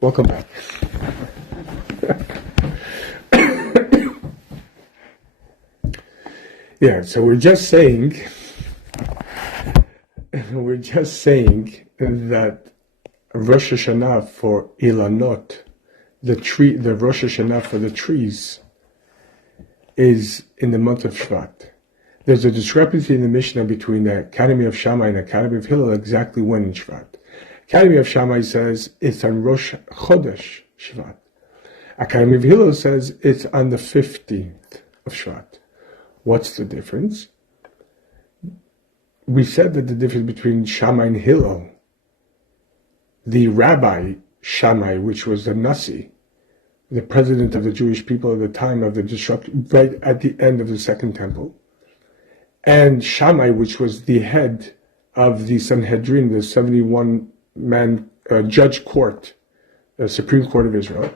Welcome back. Yeah, so we're just saying that Rosh Hashanah for Ilanot, the Rosh Hashanah for the trees, is in the month of Shvat. There's a discrepancy in the Mishnah between the Academy of Shammai and the Academy of Hillel exactly when in Shvat. Academy of Shammai says it's on Rosh Chodesh Shvat. Academy of Hillel says it's on the 15th of Shvat. What's the difference? We said that the difference between Shammai and Hillel, the Rabbi Shammai, which was the Nasi, the president of the Jewish people at the time of the destruction, right at the end of the Second Temple, and Shammai, which was the head of the Sanhedrin, the 71-man judge court, the Supreme Court of Israel,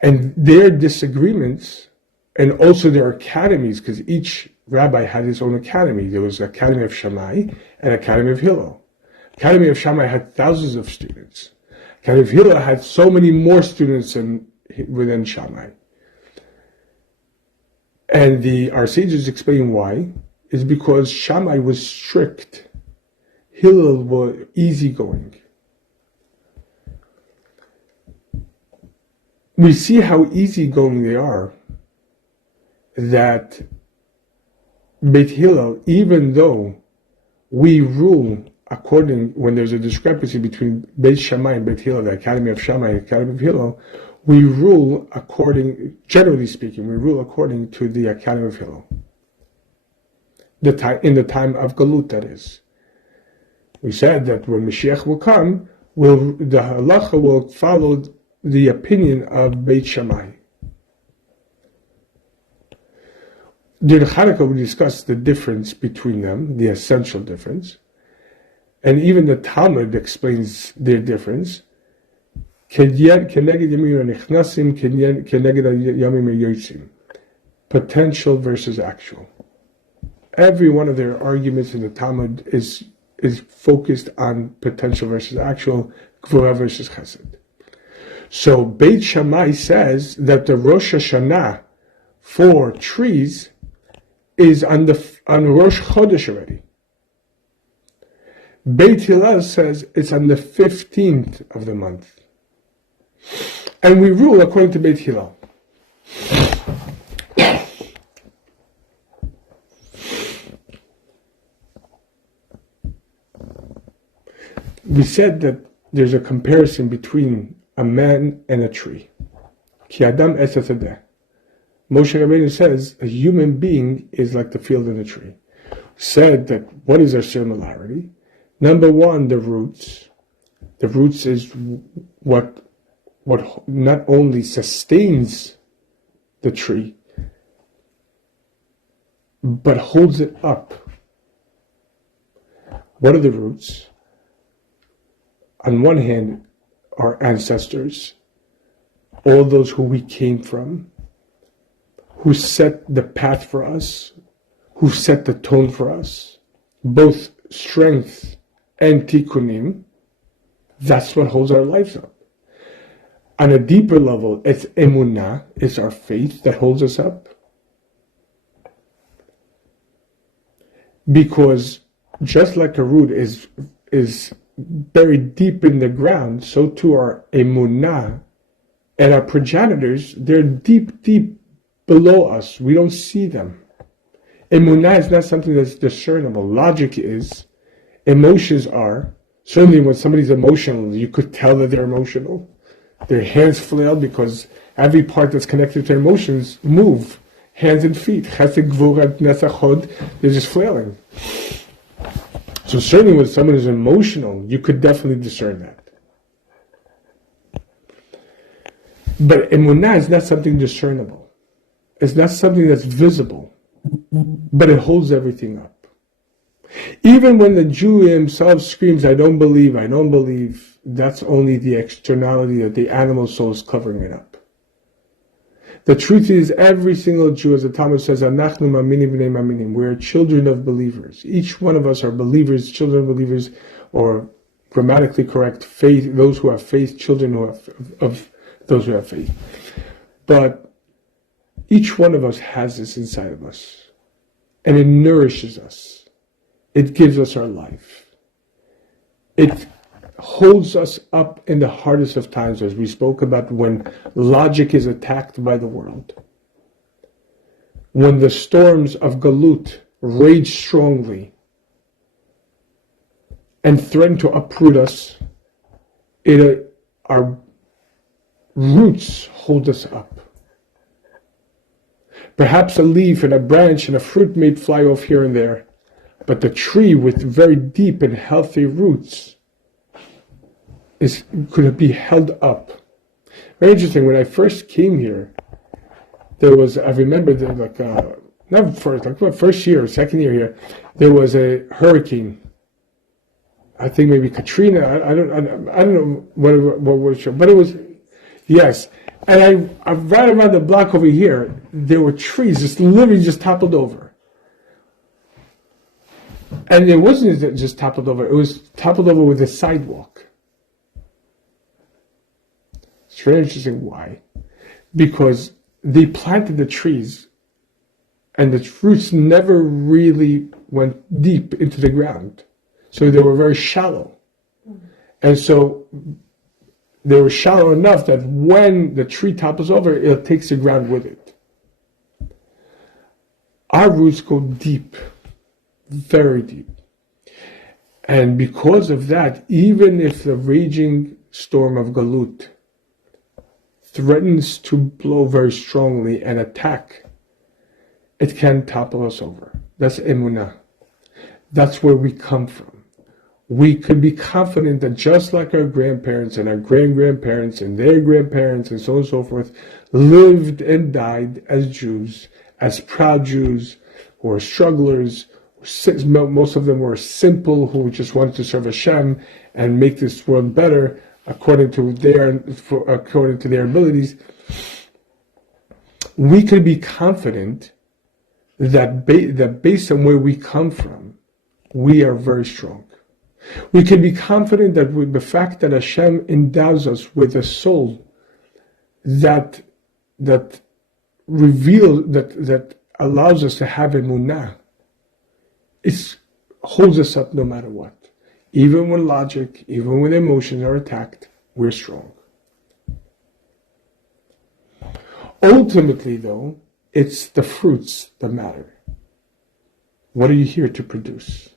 and their disagreements, and also their academies, because each rabbi had his own academy. There was Academy of Shammai and Academy of Hillel. Academy of Shammai had thousands of students. Academy of Hillel had so many more students within Shammai. And our sages explain why. Is because Shammai was strict. Hillel was easygoing. We see how easygoing they are, that Beit Hillel, even though we rule when there's a discrepancy between Beit Shammai and Beit Hillel, the Academy of Shammai and the Academy of Hillel, we rule generally speaking, to the Academy of Hillel. In the time of Galut, that is. We said that when Mashiach will come, the halacha will follow the opinion of Beit Shammai. During Hanukkah, we discussed the difference between them, the essential difference. And even the Talmud explains their difference. Potential versus actual. Every one of their arguments in the Talmud is focused on potential versus actual, Gvura versus Chesed. So Beit Shammai says that the Rosh Hashanah for trees is on Rosh Chodesh already. Beit Hillel says it's on the 15th of the month. And we rule according to Beit Hillel. We said that there's a comparison between a man and a tree. Ki Adam es hasadeh. Moshe Rabbeinu says a human being is like the field and the tree. Said that what is their similarity? Number one, the roots. The roots is what not only sustains the tree, but holds it up. What are the roots? On one hand, our ancestors, all those who we came from, who set the path for us, who set the tone for us, both strength and tikkunim, that's what holds our lives up. On a deeper level, it's emunah, it's our faith that holds us up. Because just like a root is buried deep in the ground, so too our emunah and our progenitors, they're deep, deep below us. We don't see them. Emunah is not something that's discernible. Logic is. Emotions are. Certainly when somebody's emotional, you could tell that they're emotional. Their hands flail because every part that's connected to emotions move. Hands and feet. Chesed, Gvura, Nesachod, they're just flailing. So certainly when someone is emotional, you could definitely discern that. But emunah is not something discernible. It's not something that's visible, but it holds everything up. Even when the Jew himself screams, I don't believe, that's only the externality that the animal soul is covering it up. The truth is, every single Jew, as the Talmud says, Anachnu maminim v'nei maminim, we're children of believers. Each one of us are believers, children of believers, or grammatically correct, faith, those who have faith, children who have, of those who have faith. But each one of us has this inside of us, and it nourishes us. It gives us our life. It holds us up in the hardest of times, as we spoke about, when logic is attacked by the world. When the storms of Galut rage strongly and threaten to uproot us, our roots hold us up. Perhaps a leaf and a branch and a fruit may fly off here and there, but the tree with very deep and healthy roots could be held up. Very interesting. When I first came here, I remember first year, second year here, there was a hurricane. I think maybe Katrina. I don't know what was, but it was, yes. And I right around the block over here, there were trees just toppled over. And it wasn't just toppled over; it was toppled over with a sidewalk. It's very interesting. Why? Because they planted the trees, and the roots never really went deep into the ground. So they were very shallow. And so they were shallow enough that when the tree topples over, it takes the ground with it. Our roots go deep, very deep. And because of that, even if the raging storm of Galut threatens to blow very strongly and attack, it can topple us over. That's emunah. That's where we come from. We could be confident that just like our grandparents and our great-grandparents and their grandparents and so on and so forth lived and died as Jews, as proud Jews, who were strugglers, most of them were simple, who just wanted to serve Hashem and make this world better according to their abilities. We could be confident that based on where we come from, we are very strong. We can be confident that with the fact that Hashem endows us with a soul that allows us to have emunah, it holds us up no matter what. Even when logic, even when emotions are attacked, we're strong. Ultimately, though, it's the fruits that matter. What are you here to produce?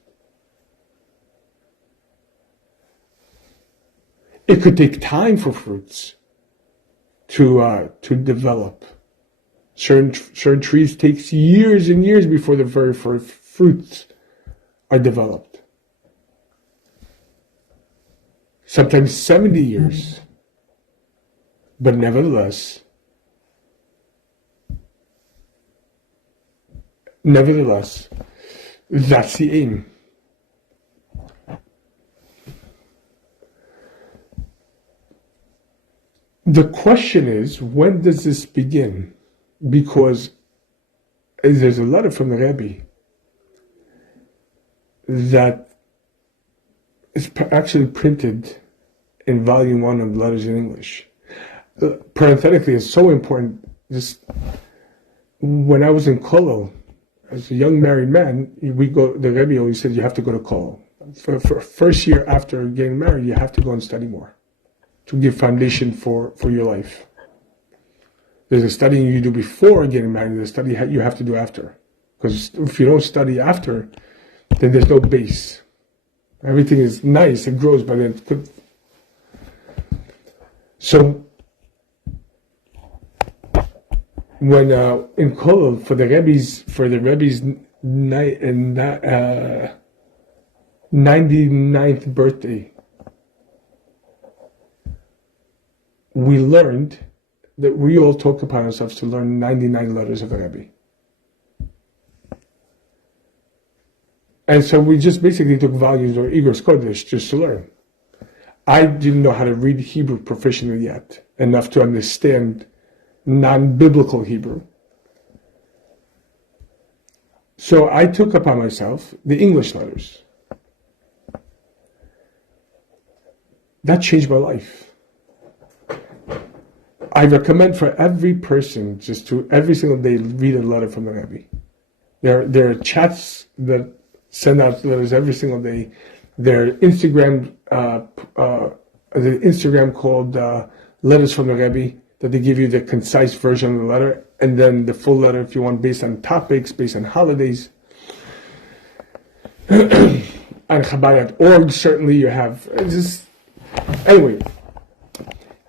It could take time for fruits to develop. Certain trees takes years and years before the very first fruits are developed. Sometimes 70 years. But nevertheless, that's the aim. The question is, when does this begin? Because there's a letter from the Rebbe that is actually printed in volume 1 of Letters in English. Parenthetically, it's so important. When I was in Kollel, as a young married man, the Rebbe always said you have to go to Kollel. For first year after getting married, you have to go and study more to give foundation for your life. There's a study you do before getting married, there's a study you have to do after. Because if you don't study after, then there's no base. Everything is nice, it grows, but it could. So, when in Kollel, for the Rebbe's 99th birthday, we learned that we all took upon ourselves to learn 99 letters of the Rebbe. And so we just basically took volumes or Igros Kodesh just to learn. I didn't know how to read Hebrew proficiently yet, enough to understand non-biblical Hebrew. So I took upon myself the English letters. That changed my life. I recommend for every person just to every single day read a letter from the Rebbe. There are chats that send out letters every single day. There are Instagram called Letters from the Rebbe, that they give you the concise version of the letter, and then the full letter if you want, based on topics, based on holidays. On Chabad.org, certainly you have just anyway.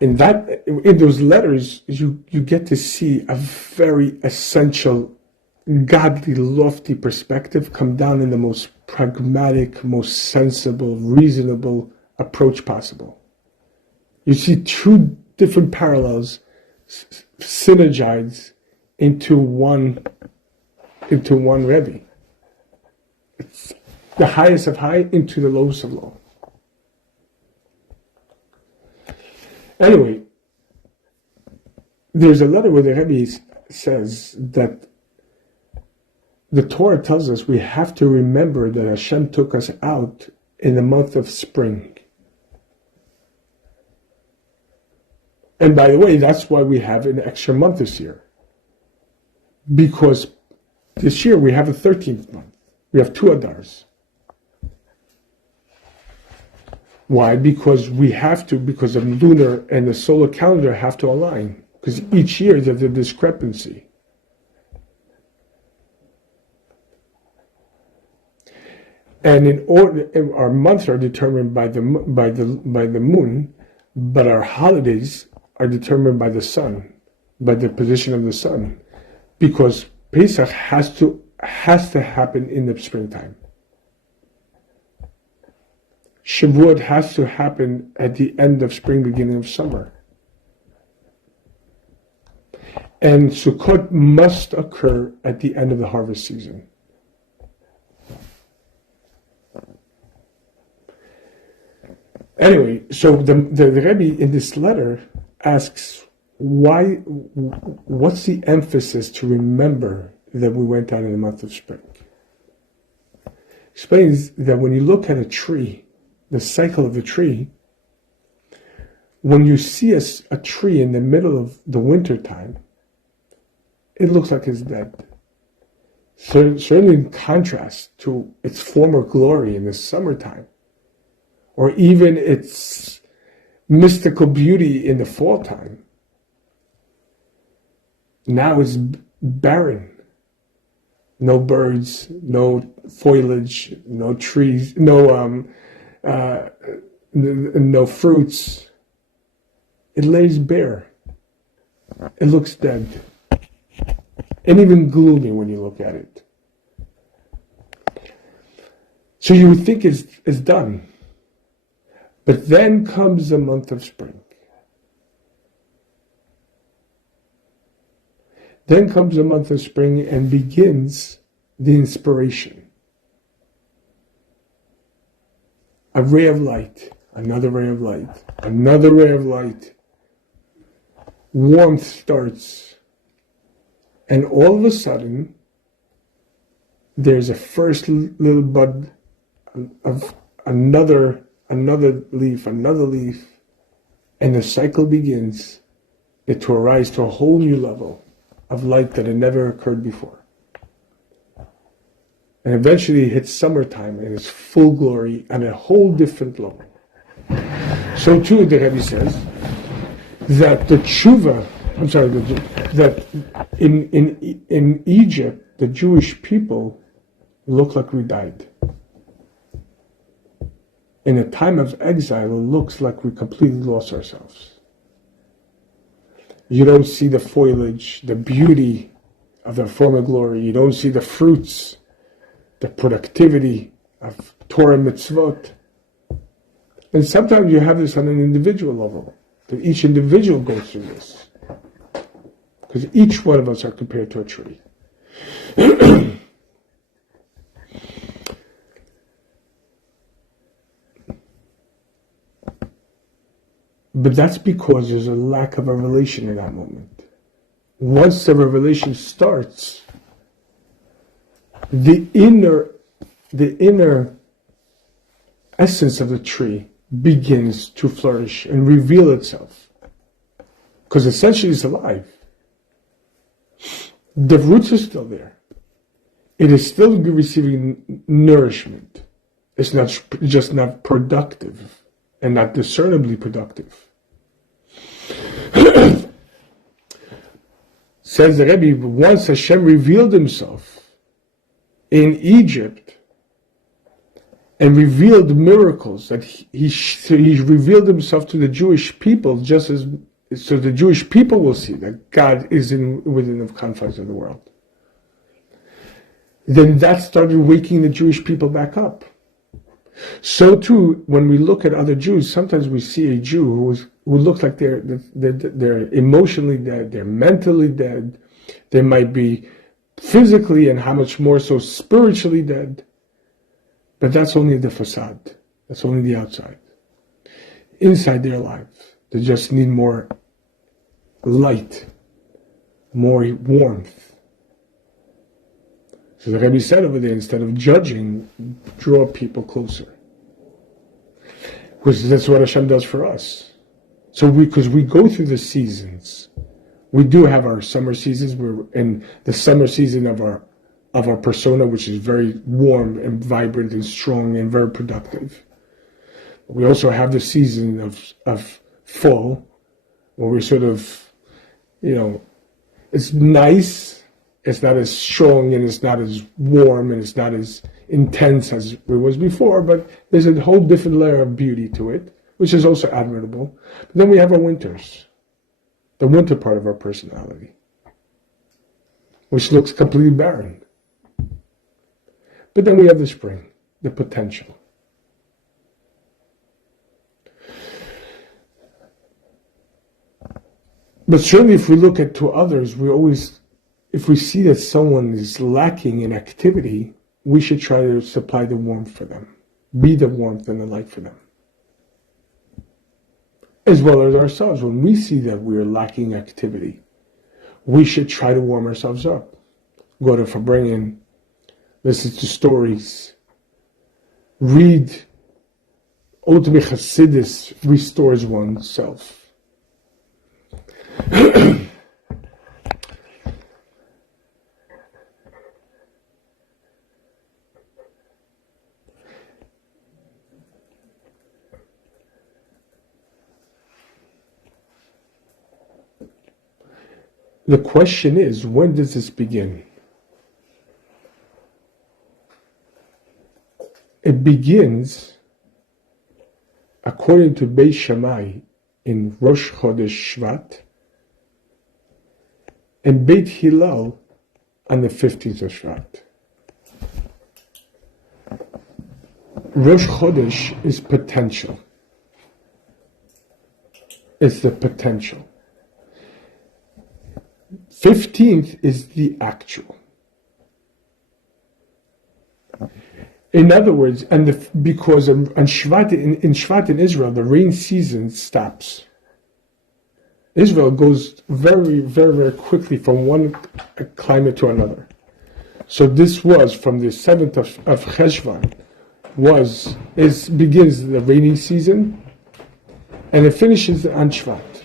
In those letters, you get to see a very essential, godly, lofty perspective come down in the most pragmatic, most sensible, reasonable approach possible. You see two different parallels synergize into one Rebbe. It's the highest of high into the lowest of low. Anyway, there's a letter where the Rebbe says that the Torah tells us we have to remember that Hashem took us out in the month of spring. And by the way, that's why we have an extra month this year. Because this year we have a 13th month. We have two Adars. Why? Because we have to, because the lunar and the solar calendar have to align. Because each year there's a discrepancy. And in order, our months are determined by the moon, but our holidays are determined by the sun, by the position of the sun, because Pesach has to happen in the springtime. Shavuot has to happen at the end of spring, beginning of summer. And Sukkot must occur at the end of the harvest season. Anyway, so the Rebbe in this letter asks, what's the emphasis to remember that we went out in the month of spring? Explains that when you look at a tree, the cycle of the tree, when you see a tree in the middle of the winter time, it looks like it's dead. So, certainly in contrast to its former glory in the summertime, or even its mystical beauty in the fall time. Now it's barren. No birds, no foliage, no trees, no fruits. It lays bare. It looks dead. And even gloomy when you look at it. So you would think it's done. But then comes the month of spring. Then comes the month of spring and begins the inspiration. A ray of light, another ray of light, another ray of light. Warmth starts. And all of a sudden, there's a first little bud of another leaf, and the cycle begins to arise to a whole new level of light that had never occurred before. And eventually it hits summertime in its full glory at a whole different level. So too, the Rebbe says that the tshuva, that in Egypt, the Jewish people look like we died. In a time of exile, it looks like we completely lost ourselves. You don't see the foliage, the beauty of the former glory. You don't see the fruits, the productivity of Torah mitzvot. And sometimes you have this on an individual level, that each individual goes through this. Because each one of us are compared to a tree. But that's because there's a lack of a revelation in that moment. Once the revelation starts, the inner essence of the tree begins to flourish and reveal itself. Because essentially it's alive. The roots are still there. It is still receiving nourishment. It's not just not productive and not discernibly productive. Says the Rebbe, once Hashem revealed himself in Egypt and revealed miracles, that he revealed himself to the Jewish people just as so the Jewish people will see that God is within the confines of the world. Then that started waking the Jewish people back up. So too, when we look at other Jews, sometimes we see a Jew who looks like they're emotionally dead, they're mentally dead, they might be physically and how much more so spiritually dead. But that's only the facade. That's only the outside. Inside their lives, they just need more light, more warmth. So the Rebbe said over there, instead of judging, draw people closer. Because that's what Hashem does for us. So because we go through the seasons, we do have our summer seasons. We're in the summer season of our persona, which is very warm and vibrant and strong and very productive. We also have the season of fall, where we're sort of, it's nice, it's not as strong and it's not as warm and it's not as intense as it was before, but there's a whole different layer of beauty to it, which is also admirable. But then we have our winters, the winter part of our personality, which looks completely barren. But then we have the spring, the potential. But certainly if we look at to others, if we see that someone is lacking in activity, we should try to supply the warmth for them. Be the warmth and the light for them. As well as ourselves. When we see that we are lacking activity, we should try to warm ourselves up. Go to Farbrengen, listen to stories, read. Ultimate Chassidus restores oneself. The question is, when does this begin? It begins, according to Beis Shammai, in Rosh Chodesh Shvat, and Beit Hillel on the 15th of Shvat. Rosh Chodesh is potential. It's the potential. 15th is the actual. In other words, because in Shvat in Israel, the rain season stops. Israel goes very, very, very quickly from one climate to another. So this was from the 7th of Cheshvan, begins the rainy season, and it finishes on Shvat.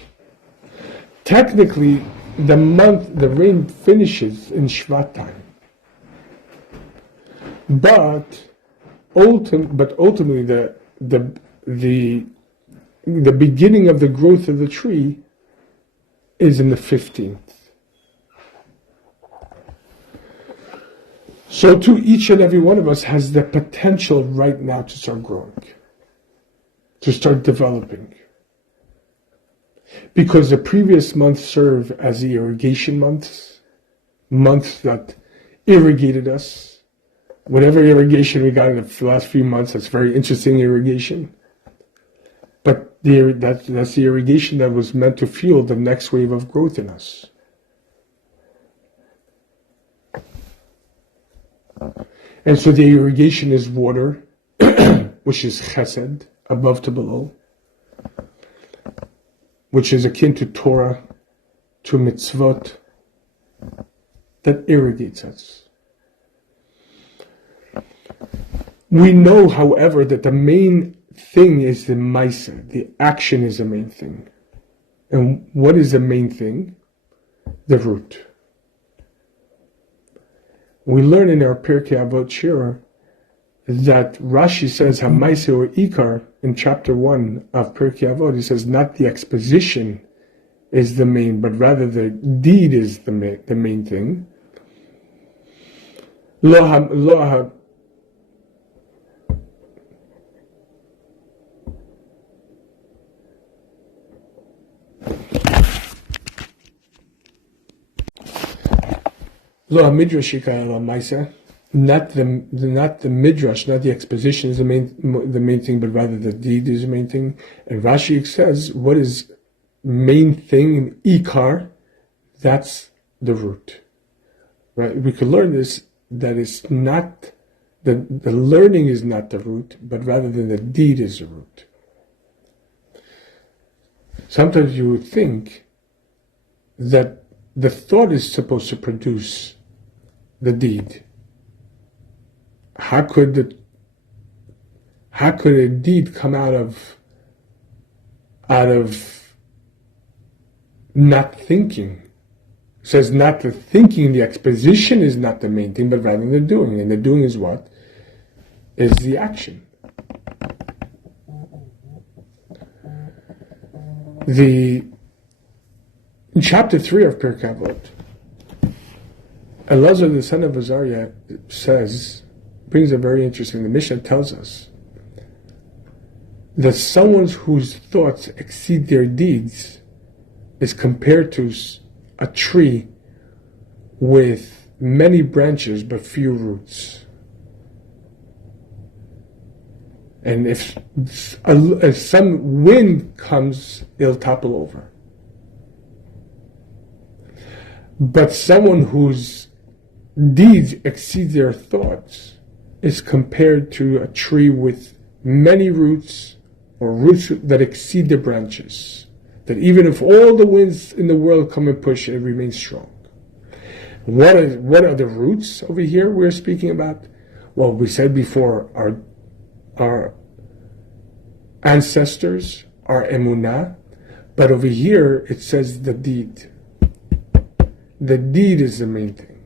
Technically, the rain finishes in Shvat time. But ultimately, the beginning of the growth of the tree is in the 15th. So too, each and every one of us has the potential right now to start growing, to start developing. Because the previous months serve as the irrigation months that irrigated us. Whatever irrigation we got in the last few months, that's very interesting irrigation. But that's the irrigation that was meant to fuel the next wave of growth in us. And so the irrigation is water, which is chesed, above to below, which is akin to Torah, to mitzvot, that irrigates us. We know, however, that the main thing is the maisa. The action is the main thing. And what is the main thing? The root. We learn in our Pirkei Avot Shira that Rashi says Hamaisa or Ikar in chapter 1 of Pirkei Avot. He says not the exposition is the main, but rather the deed is the main thing. Lo midrashika la maisa, not the midrash, not the exposition is the main thing, but rather the deed is the main thing. And Rashi says, what is main thing? Ikar, that's the root. Right? We could learn this that it's not the learning is not the root, but rather than the deed is the root. Sometimes you would think that the thought is supposed to produce the deed. How could a deed come out of not thinking? It says not the thinking, the exposition is not the main thing, but rather the doing. And the doing is what? Is the action. In chapter 3 of Pirkei Avot, Elazar, the son of Azariah, brings a very interesting, the Mishnah tells us that someone whose thoughts exceed their deeds is compared to a tree with many branches but few roots. And if some wind comes, it'll topple over. But someone whose deeds exceed their thoughts is compared to a tree with many roots, or roots that exceed the branches. That even if all the winds in the world come and push, it remains strong. What are the roots over here we're speaking about? Well, we said before, our ancestors, our emunah, but over here it says the deed. The deed is the main thing.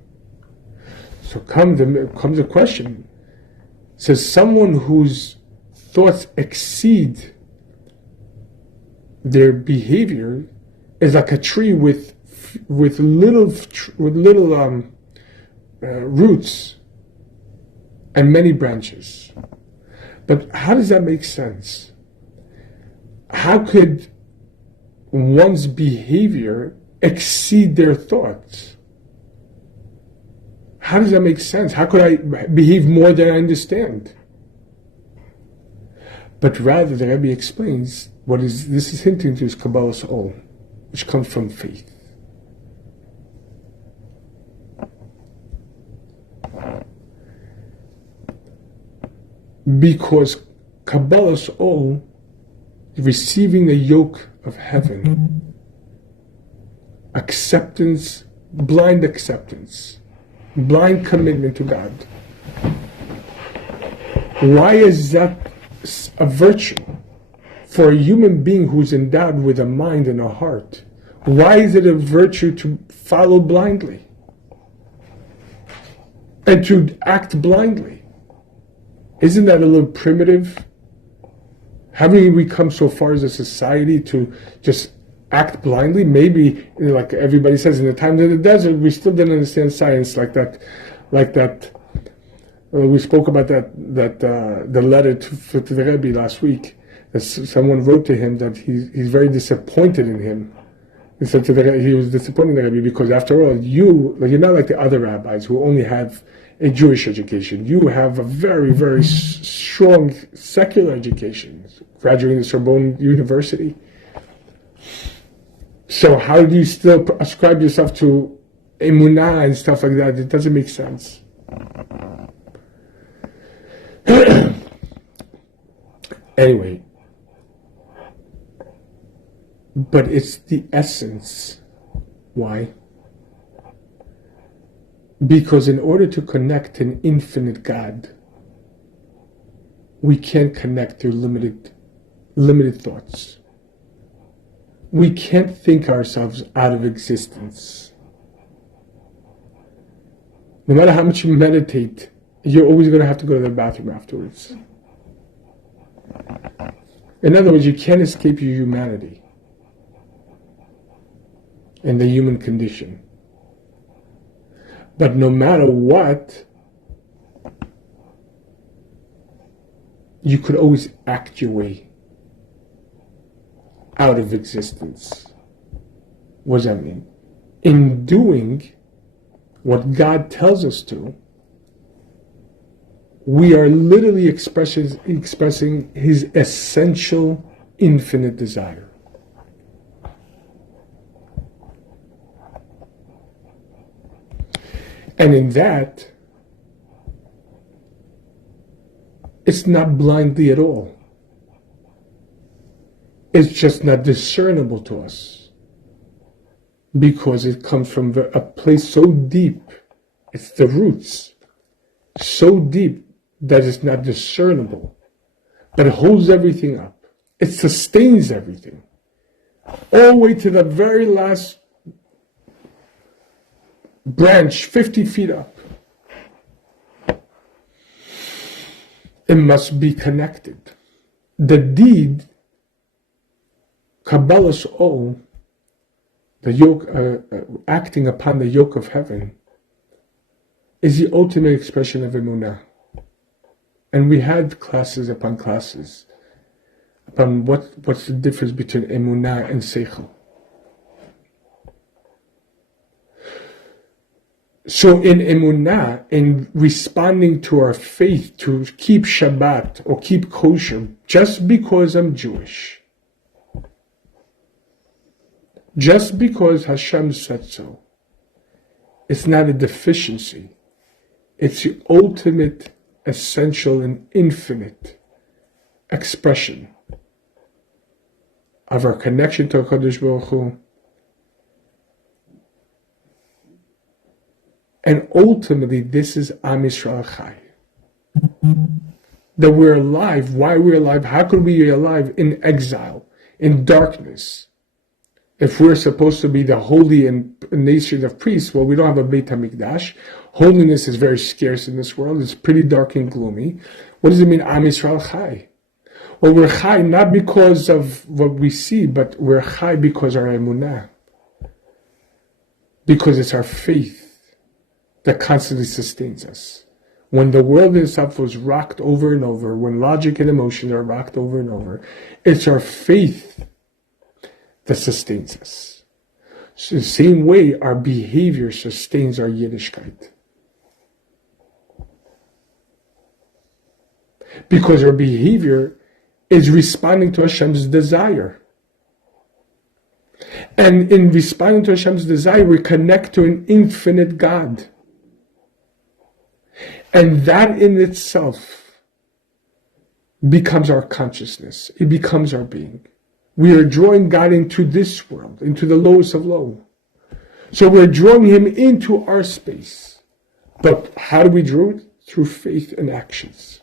So comes the question. It says someone whose thoughts exceed their behavior is like a tree with little roots and many branches. But how does that make sense? How could one's behavior exceed their thoughts? How does that make sense? How could I behave more than I understand? But rather, the Rebbe explains this is hinting to is Kabbalah's Ol, which comes from faith. Because Kabbalah's Ol, receiving the yoke of heaven, acceptance, blind commitment to God. Why is that a virtue? For a human being who's endowed with a mind and a heart, why is it a virtue to follow blindly? And to act blindly? Isn't that a little primitive? Haven't we come so far as a society to just act blindly? Maybe, like everybody says, in the times of the desert, we still didn't understand science like that. We spoke about the letter to the Rebbe last week. Someone wrote to him that he's very disappointed in him. He said he was disappointed in the Rebbe because, after all, you're not like the other rabbis who only have a Jewish education. You have a very, very strong secular education, graduating the Sorbonne University. So how do you still ascribe yourself to emunah and stuff like that? It doesn't make sense. Anyway, but it's the essence. Why? Because in order to connect an infinite God, we can't connect through limited thoughts. We can't think ourselves out of existence. No matter how much you meditate, you're always going to have to go to the bathroom afterwards. In other words, you can't escape your humanity and the human condition. But no matter what, you could always act your way out of existence. What does that mean? In doing what God tells us to, we are literally expressing His essential, infinite desire. And in that, it's not blindly at all. It's just not discernible to us because it comes from a place so deep. It's the roots, so deep that it's not discernible, but it holds everything up. It sustains everything, all the way to the very last branch, 50 feet up. It must be connected. The deed, Kabbalah's O, the yoke, acting upon the yoke of heaven, is the ultimate expression of Emunah. And we had classes upon classes upon what's the difference between Emunah and Seichel. So in Emunah, in responding to our faith to keep Shabbat or keep kosher, just because I'm Jewish, just because Hashem said so, it's not a deficiency. It's the ultimate, essential, and infinite expression of our connection to HaKadosh Baruch Hu. And ultimately, this is Am Yisrael Chai. That we're alive. Why we're alive? How could we be alive in exile, in darkness? If we're supposed to be the holy and nation of priests, well, we don't have a Beit HaMikdash. Holiness is very scarce in this world. It's pretty dark and gloomy. What does it mean, Am Yisrael Chai? Well, we're Chai not because of what we see, but we're Chai because our Emunah. Because it's our faith that constantly sustains us. When the world itself was rocked over and over, when logic and emotion are rocked over and over, it's our faith that sustains us. So the same way our behavior sustains our Yiddishkeit. Because our behavior is responding to Hashem's desire. And in responding to Hashem's desire, we connect to an infinite God. And that in itself becomes our consciousness. It becomes our being. We are drawing God into this world, into the lowest of low. So we're drawing Him into our space. But how do we draw it? Through faith and actions.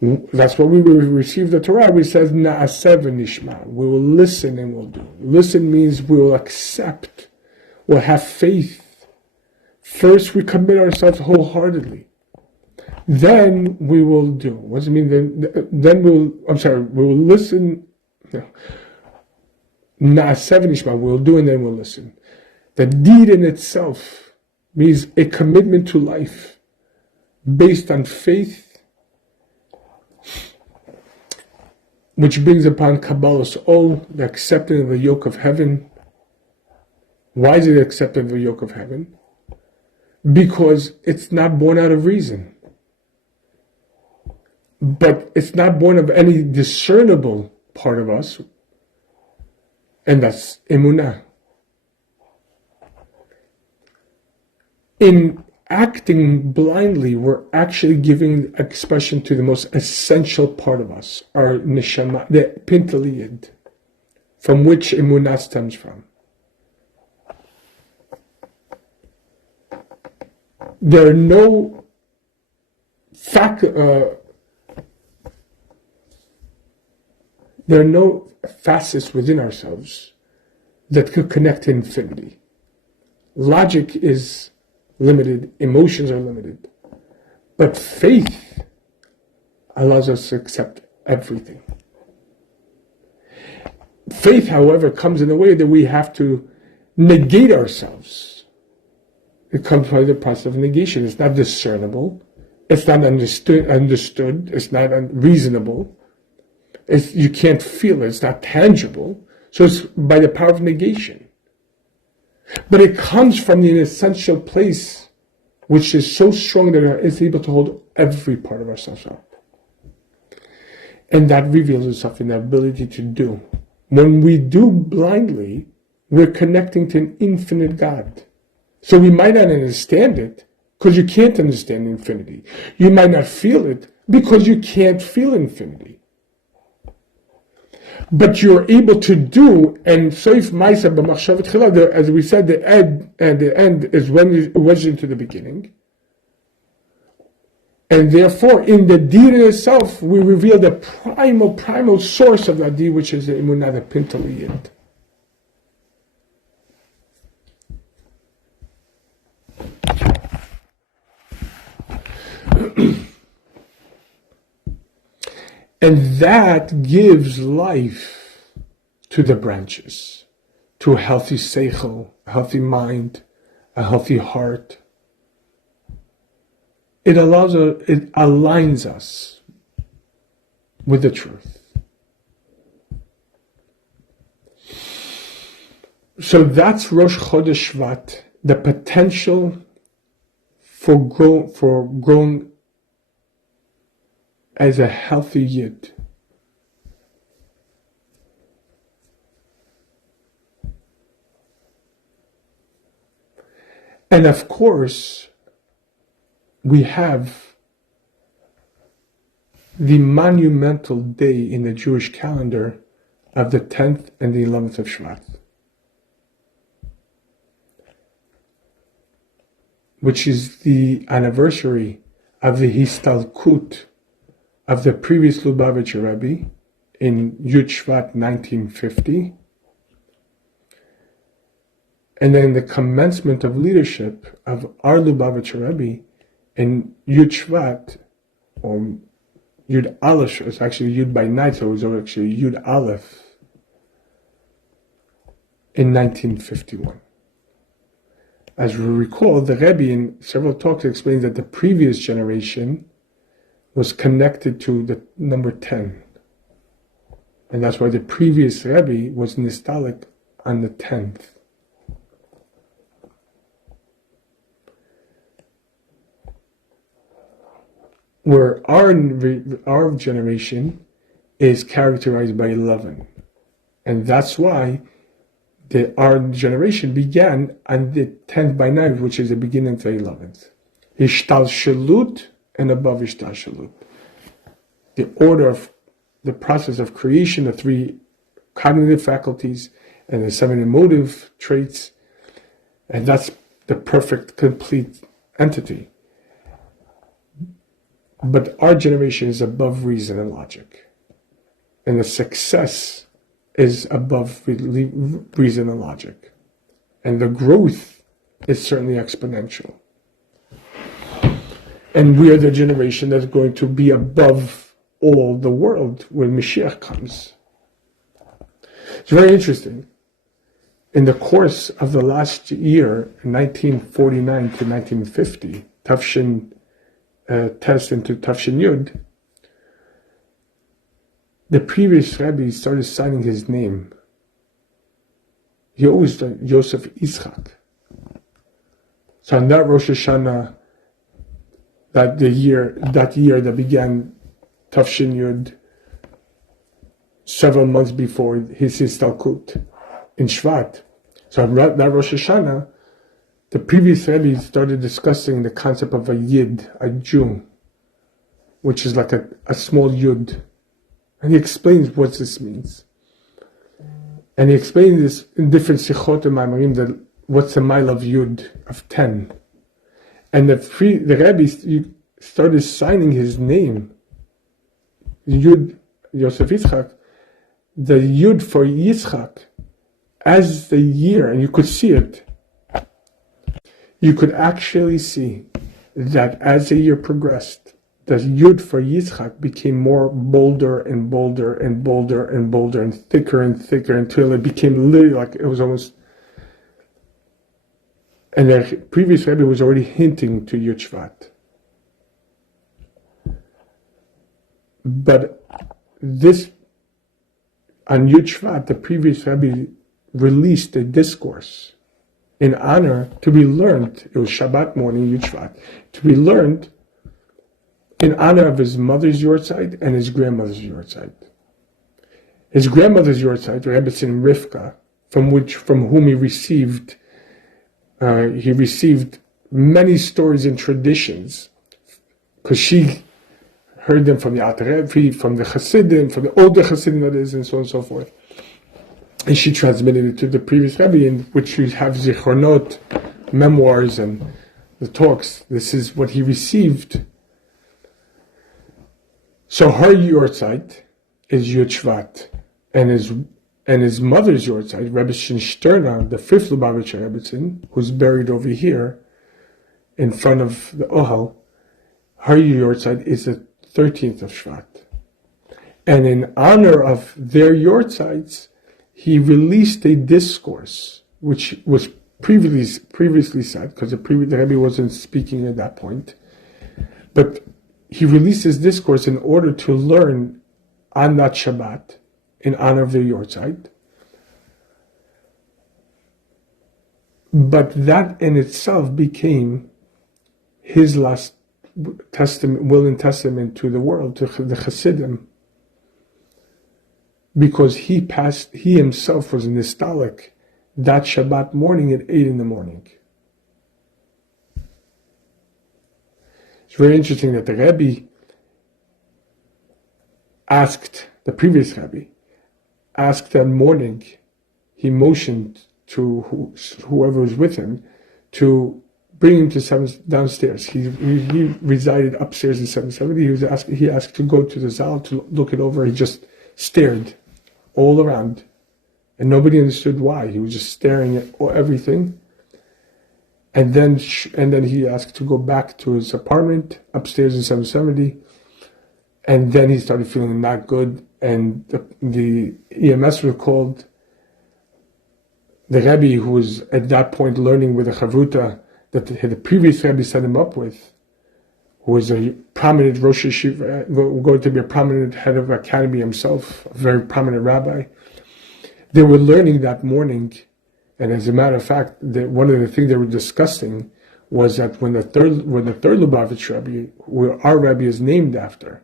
That's what we will receive the Torah. We says, Na'aseh v'nishma. We will listen and we'll do. Listen means we will accept. We'll have faith. First, we commit ourselves wholeheartedly. Then we will do. What does it mean? Then we will listen. Na'aseh v'nishma. We'll do and then we'll listen. The deed in itself means a commitment to life based on faith, which brings upon Kabbalah's O, the acceptance of the yoke of heaven. Why is it accepted of the yoke of heaven? Because it's not born out of reason. But it's not born of any discernible part of us, and that's Emunah. In acting blindly, we're actually giving expression to the most essential part of us, our neshama, the pintaliyid, from which Emunah stems from. There are no there are no facets within ourselves that could connect to infinity. Logic is limited, emotions are limited, but faith allows us to accept everything. Faith, however, comes in a way that we have to negate ourselves. It comes by the process of negation. It's not discernible. It's not understood. It's not reasonable. You can't feel it. It's not tangible. So it's by the power of negation. But it comes from an essential place which is so strong that it's able to hold every part of ourselves up. And that reveals itself in the ability to do. When we do blindly, we're connecting to an infinite God. So we might not understand it, because you can't understand infinity. You might not feel it, because you can't feel infinity. But you're able to do, and Soif Maisa b'machshavat chila, as we said, the end is when it was into the beginning. And therefore, in the deed in itself, we reveal the primal source of that deed, which is the emunah, the pintal yid. And that gives life to the branches, to a healthy seichel, a healthy mind, a healthy heart. It aligns us with the truth. So that's Rosh Chodesh Shvat, the potential for growing as a healthy yid. And of course, we have the monumental day in the Jewish calendar of the 10th and the 11th of Shvat, which is the anniversary of the Histalkut of the previous Lubavitcher Rebbe in Yud Shvat 1950, and then the commencement of leadership of our Lubavitcher Rebbe in Yud Shvat, or Yud Aleph, it's actually Yud by night, so it was actually Yud Aleph in 1951. As we recall, the Rebbe in several talks explains that the previous generation was connected to the number 10. And that's why the previous Rebbe was nostalgic on the 10th. Where our generation is characterized by 11. And that's why our generation began on the 10th by night, which is the beginning of the 11th. Ishtalshalut and above Ishtalshalut. The order of the process of creation, the 3 cognitive faculties and the 7 emotive traits, and that's the perfect, complete entity. But our generation is above reason and logic. And the success is above reason and logic. And the growth is certainly exponential. And we are the generation that's going to be above all the world when Mashiach comes. It's very interesting. In the course of the last year, 1949 to 1950, Tafshin Test into Tafshin Yud, the previous Rebbe started signing his name. He always done Yosef Yitzchak. So on that Rosh Hashanah, that year that began Tafshin Yud, several months before his Histalkut in Shvat. So on that Rosh Hashanah, the previous Rebbe started discussing the concept of a Yid, a Jew, which is like a small Yud. And he explains what this means. And he explained this in different Sichot and Ma'amarim, that what's the mile of Yud, of 10. And the Rebbe started signing his name, Yud Yosef Yitzchak, the Yud for Yitzchak, as the year, and you could see it, you could actually see that as the year progressed, the Yud for Yitzchak became more bolder and bolder and bolder and bolder and thicker until it became literally like it was almost. And the previous Rebbe was already hinting to Yud Shvat. But this, on Yud Shvat, the previous Rebbe released a discourse in honor to be learned. It was Shabbat morning, Yud Shvat, to be learned in honor of his mother's Yortzeit and his grandmother's Yortzeit. His grandmother's Yortzeit, Rebbetzin Rivka, from whom he received many stories and traditions, because she heard them from the Alter Rebbe, from the Hasidim, from the older Hasidim that is, and so on and so forth. And she transmitted it to the previous Rebbe, in which we have Zichronot, memoirs, and the talks. This is what he received. So her Yortzeit is Yud Shvat, and his mother's Yortzeit, Rebbetzin Shterna, the fifth Lubavitcher Rebbetzin, who's buried over here in front of the Ohel, her Yortzeit is the 13th of Shvat. And in honor of their Yortzeits, he released a discourse, which was previously said, because the Rebbe wasn't speaking at that point. But he released his discourse in order to learn on that Shabbat, in honor of their Yortzeit. But that in itself became his last will and testament to the world, to the Hasidim, because he himself was nostalgic that Shabbat morning at 8 in the morning. It's very interesting that the Rebbe the previous Rebbe asked that morning, he motioned to whoever was with him to bring him to downstairs. He resided upstairs in 770. He asked to go to the Zal to look it over. He just stared all around, and nobody understood why. He was just staring at everything. And then he asked to go back to his apartment upstairs in 770. And then he started feeling not good, and the EMS were called. The Rebbe, who was at that point learning with a chavruta that the previous Rebbe set him up with, who was a prominent Rosh Yeshiva, going to be a prominent head of academy himself, a very prominent rabbi. They were learning that morning, and as a matter of fact, one of the things they were discussing was that when the third Lubavitch Rebbe, who our Rebbe is named after,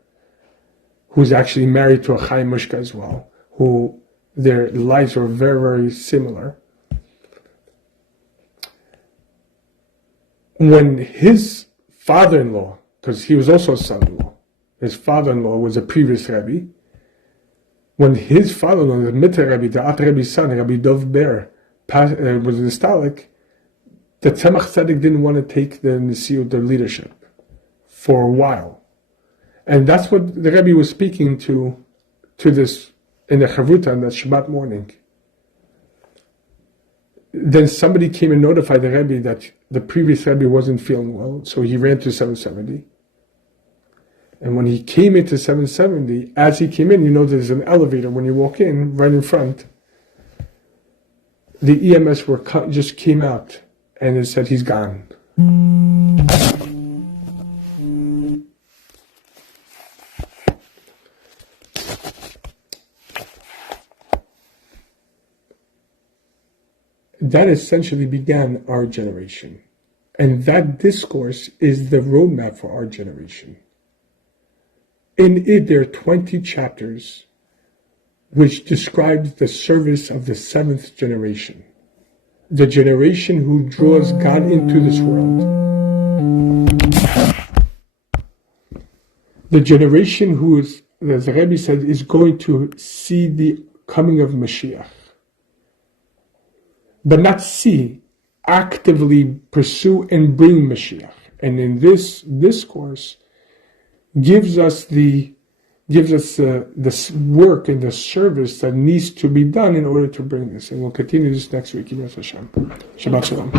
who's actually married to a Chaim Mushka as well, who their lives were very, very similar. When his father-in-law, because he was also a son-in-law, his father-in-law was a previous Rebbe. When his father-in-law, the Mitter Rebbe, the Alter Rebbe's son, Rabbi Dov Ber, was nostalgic, the Tzemach Tzedek didn't want to take the Nesiut, the leadership, for a while. And that's what the Rebbe was speaking to this in the Chavruta on that Shabbat morning. Then somebody came and notified the Rebbe that the previous Rebbe wasn't feeling well, so he ran to 770. And when he came into 770, as he came in, there's an elevator when you walk in, right in front. The EMS just came out, and it said he's gone. That essentially began our generation. And that discourse is the roadmap for our generation. In it, there are 20 chapters which describes the service of the seventh generation, the generation who draws God into this world, the generation who is, as the Rebbe said, is going to see the coming of Mashiach. But not see, actively pursue and bring Mashiach. And in this discourse, gives us the gives us this work and the service that needs to be done in order to bring this. And we'll continue this next week. Shabbat Shalom.